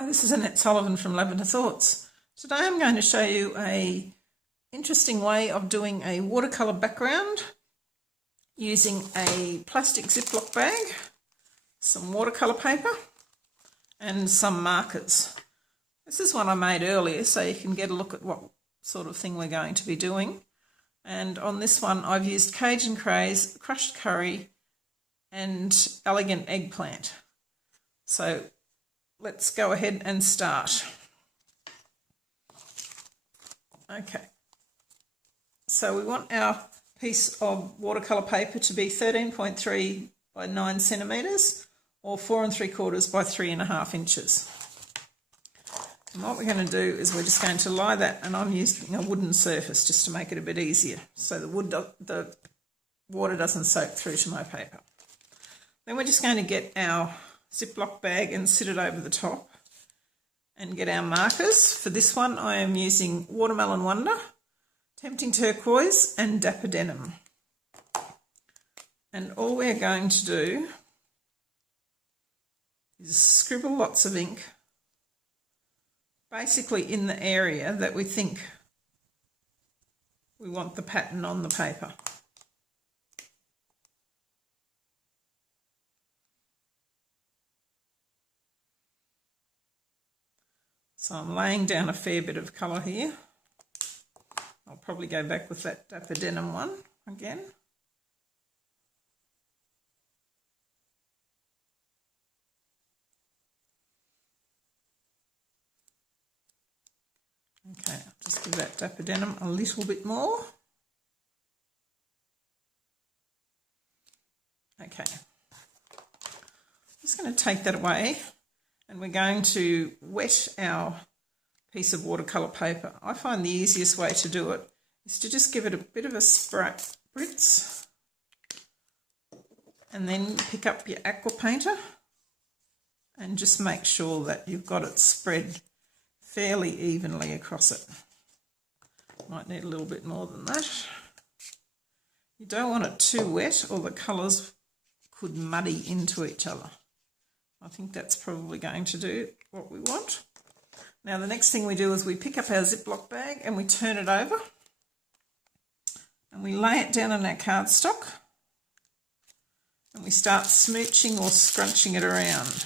Hi, this is Annette Sullivan from Lavender Thoughts. Today I'm going to show you an interesting way of doing a watercolour background using a plastic Ziploc bag, some watercolour paper and some markers. This is one I made earlier so you can get a look at what sort of thing we're going to be doing. And on this one I've used Cajun Craze, crushed curry and elegant eggplant. So let's go ahead and start. Okay, so we want our piece of watercolour paper to be 13.3 by 9 centimetres or 4 3/4 by 3.5 inches. And what we're going to do is we're just going to lie that, and I'm using a wooden surface just to make it a bit easier so the water doesn't soak through to my paper. Then we're just going to get our Ziploc bag and sit it over the top and get our markers. For this one I am using Watermelon Wonder, Tempting Turquoise and Dapper Denim. And all we're going to do is scribble lots of ink basically in the area that we think we want the pattern on the paper. So I'm laying down a fair bit of colour here. I'll probably go back with that Dapper Denim one again. Okay, I'll just give that Dapper Denim a little bit more. Okay, I'm just going to take that away. And we're going to wet our piece of watercolour paper. I find the easiest way to do it is to just give it a bit of a spritz and then pick up your aqua painter and just make sure that you've got it spread fairly evenly across it. Might need a little bit more than that. You don't want it too wet or the colours could muddy into each other. I think that's probably going to do what we want. Now the next thing we do is we pick up our Ziploc bag and we turn it over and we lay it down on our cardstock and we start smooching or scrunching it around.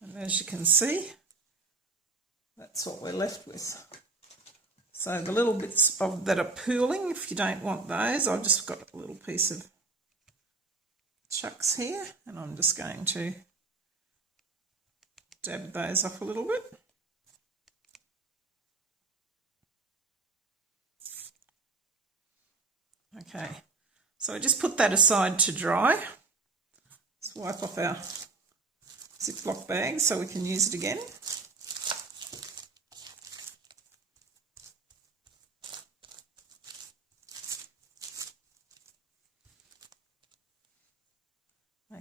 And as you can see, that's what we're left with. So the little bits that are pooling, if you don't want those, I've just got a little piece of chucks here and I'm just going to dab those off a little bit. Okay, so I just put that aside to dry. Let's wipe off our Ziploc bag so we can use it again.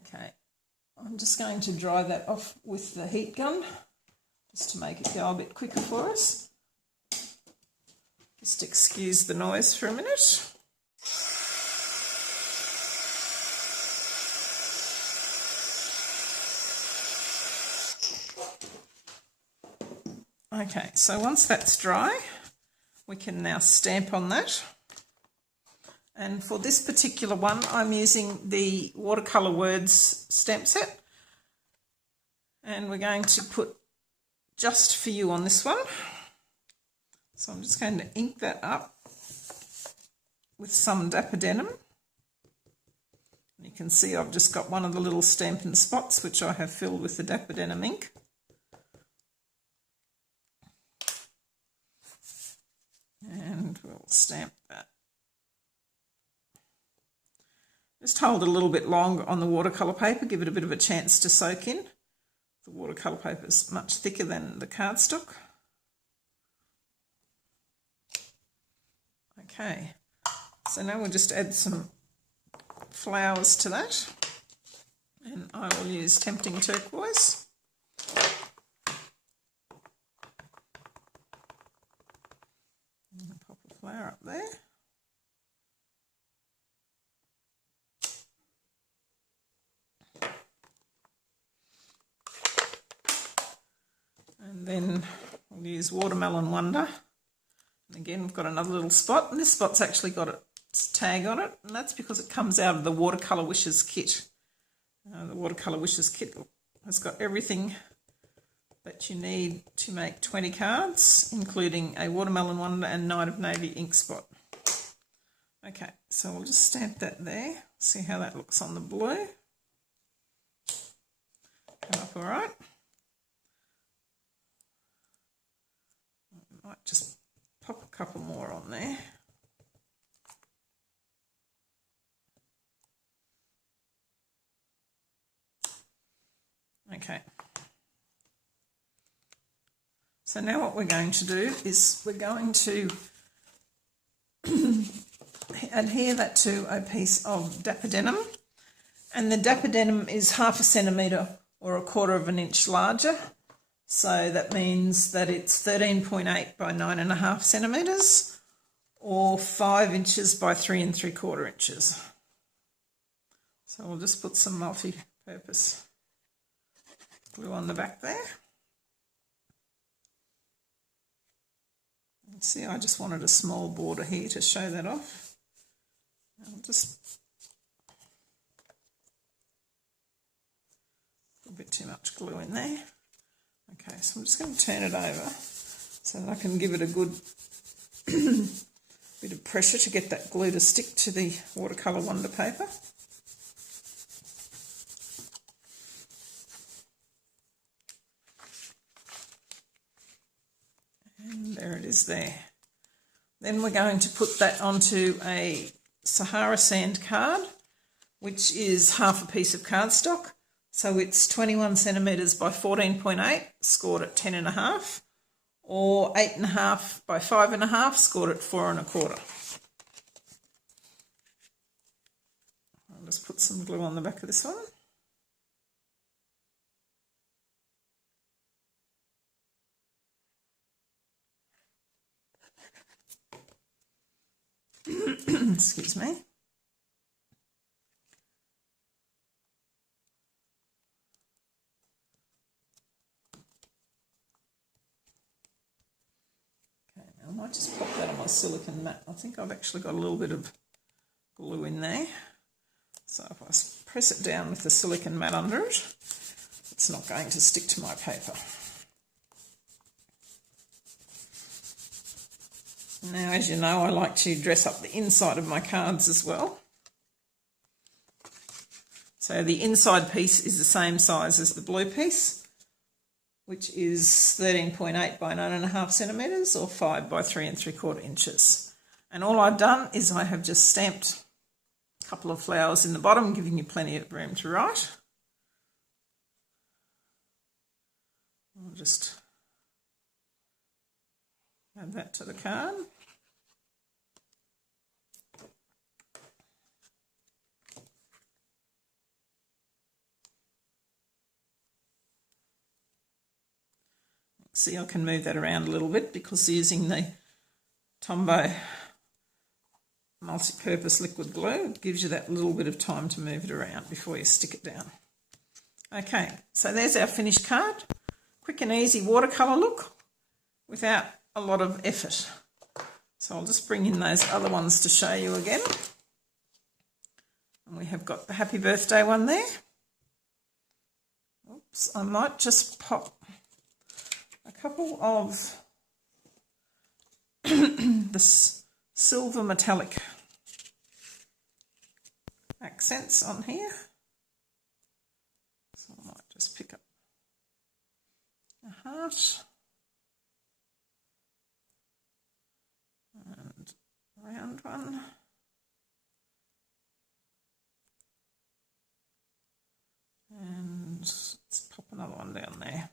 Okay, I'm just going to dry that off with the heat gun just to make it go a bit quicker for us. Just excuse the noise for a minute. Okay, so once that's dry, we can now stamp on that. And for this particular one, I'm using the Watercolor Words stamp set. And we're going to put Just For You on this one. So I'm just going to ink that up with some Dapper Denim. You can see I've just got one of the little stamping spots which I have filled with the Dapper Denim ink. And we'll stamp that. Just hold it a little bit long on the watercolour paper, give it a bit of a chance to soak in. The watercolour paper is much thicker than the cardstock. Okay, so now we'll just add some flowers to that. And I will use Tempting Turquoise. And pop a flower up there. then we'll use Watermelon Wonder. And again, we've got another little spot, and this spot's actually got its tag on it, and that's because it comes out of the Watercolor Wishes kit. The Watercolor Wishes kit has got everything that you need to make 20 cards, including a Watermelon Wonder and Night of Navy ink spot. Okay, so we'll just stamp that there, see how that looks on the blue. Come up all right. I might just pop a couple more on there. Okay. So now what we're going to do is we're going to adhere that to a piece of dapper denim, and the dapper denim is 1/2 centimetre or 1/4 inch larger, so that means that it's 13.8 by 9.5 centimetres or 5 inches by 3 3/4 inches. So we'll just put some multi-purpose glue on the back there. See, I just wanted a small border here to show that off. I'll just put a bit too much glue in there. Okay, so I'm just going to turn it over so that I can give it a good bit of pressure to get that glue to stick to the Watercolor Wonder paper. And there it is there. Then we're going to put that onto a Sahara sand card, which is 1/2 a piece of cardstock. So it's 21 centimetres by 14.8, scored at 10.5, or 8.5 by 5.5, scored at 4 1/4. I'll just put some glue on the back of this one. Excuse me. Okay, now I might just pop that on my silicone mat. I think I've actually got a little bit of glue in there. So if I press it down with the silicone mat under it, it's not going to stick to my paper. Now, as you know, I like to dress up the inside of my cards as well. So the inside piece is the same size as the blue piece, which is 13.8 by 9.5 centimetres or 5 by 3 3/4 inches. And all I've done is I have just stamped a couple of flowers in the bottom, giving you plenty of room to write. I'll just add that to the card. See, I can move that around a little bit because using the Tombow multi-purpose liquid glue, it gives you that little bit of time to move it around before you stick it down. Okay, so there's our finished card. Quick and easy watercolour look without a lot of effort. So I'll just bring in those other ones to show you again. And we have got the happy birthday one there. Oops, I might just pop a couple of the silver metallic accents on here. So I might just pick up a heart and a round one. And let's pop another one down there.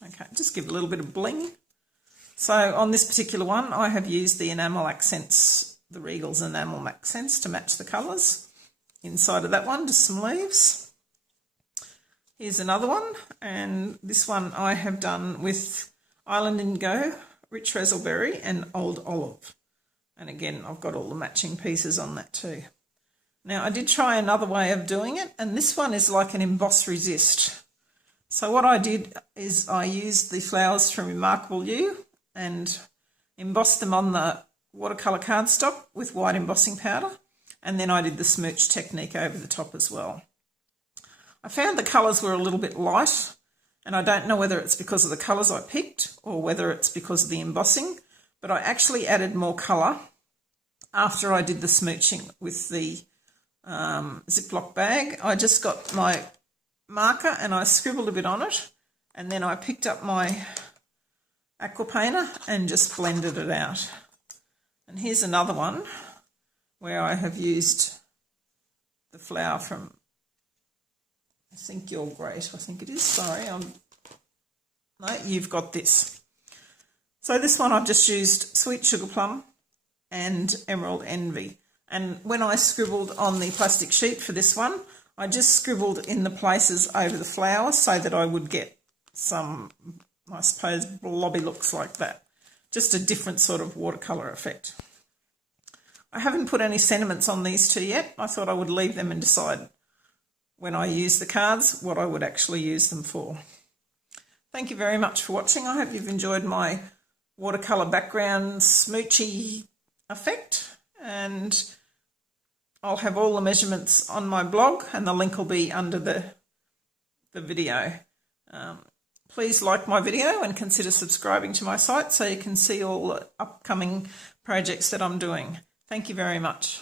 Okay, just give a little bit of bling. So on this particular one, I have used the enamel accents, the Regal's enamel accents to match the colours. Inside of that one, just some leaves. Here's another one, and this one I have done with Island Indigo, Rich Razzleberry and Old Olive. And again, I've got all the matching pieces on that too. Now, I did try another way of doing it, and this one is like an emboss resist. So what I did is I used the flowers from Remarkable You and embossed them on the watercolour cardstock with white embossing powder, and then I did the smooch technique over the top as well. I found the colours were a little bit light, and I don't know whether it's because of the colours I picked or whether it's because of the embossing, but I actually added more colour after I did the smooching with the Ziploc bag. I just got my marker and I scribbled a bit on it, and then I picked up my aqua painter and just blended it out. And here's another one where I have used the flower from I Think You're Great, I think it is. Sorry, no, You've Got This. So this one I've just used Sweet Sugar Plum and Emerald Envy. And when I scribbled on the plastic sheet for this one, I just scribbled in the places over the flower so that I would get some, I suppose, blobby looks like that. Just a different sort of watercolour effect. I haven't put any sentiments on these two yet. I thought I would leave them and decide when I use the cards what I would actually use them for. Thank you very much for watching. I hope you've enjoyed my watercolour background smoochy effect, and I'll have all the measurements on my blog and the link will be under the video. Please like my video and consider subscribing to my site so you can see all the upcoming projects that I'm doing. Thank you very much.